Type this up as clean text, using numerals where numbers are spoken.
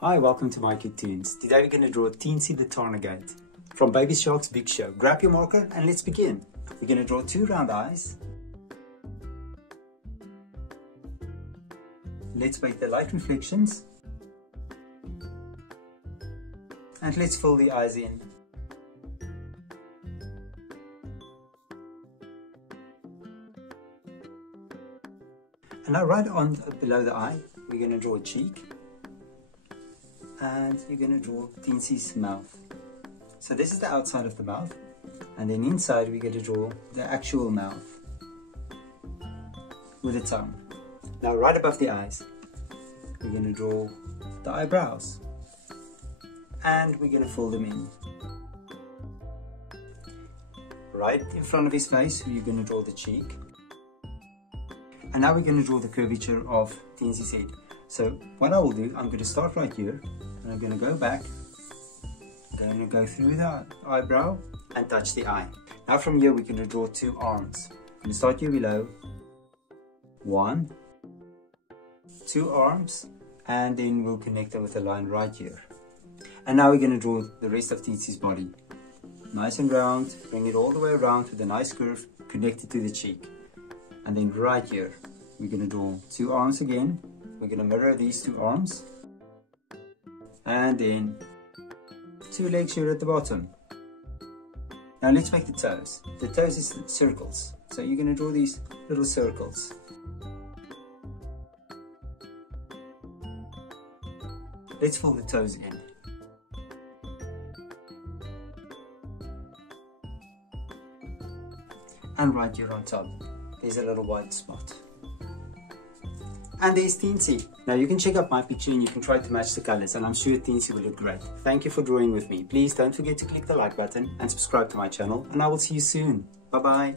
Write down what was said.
Hi, welcome to mycutetoons. Today we're going to draw Teensy the Tardigrade from Baby Shark's Big Show. Grab your marker and let's begin. We're going to draw two round eyes. Let's make the light reflections. And let's fill the eyes in. And now right on below the eye, we're going to draw a cheek. And you're going to draw Teensy's mouth. So this is the outside of the mouth, and then inside we're going to draw the actual mouth with a tongue. Now right above the eyes, we're going to draw the eyebrows, and we're going to fill them in. Right in front of his face, we're going to draw the cheek. And now we're going to draw the curvature of Teensy's head. So what I will do, I'm going to start right here, and I'm going to go back, I'm going to go through the eyebrow and touch the eye. Now from here we're going to draw two arms. I'm going to start here below, 1, 2 arms, and then we'll connect them with a line right here. And now we're going to draw the rest of Teensy's body. Nice and round, bring it all the way around with a nice curve connected to the cheek. And then right here, we're going to draw 2 arms again. We're going to mirror these 2 arms. And then 2 legs here at the bottom. Now let's make the toes. The toes is circles. So you're going to draw these little circles. Let's fill the toes in. And right here on top, there's a little white spot. And there's Teensy. Now you can check out my picture and you can try to match the colors, and I'm sure Teensy will look great. Thank you for drawing with me. Please don't forget to click the like button and subscribe to my channel, and I will see you soon. Bye bye.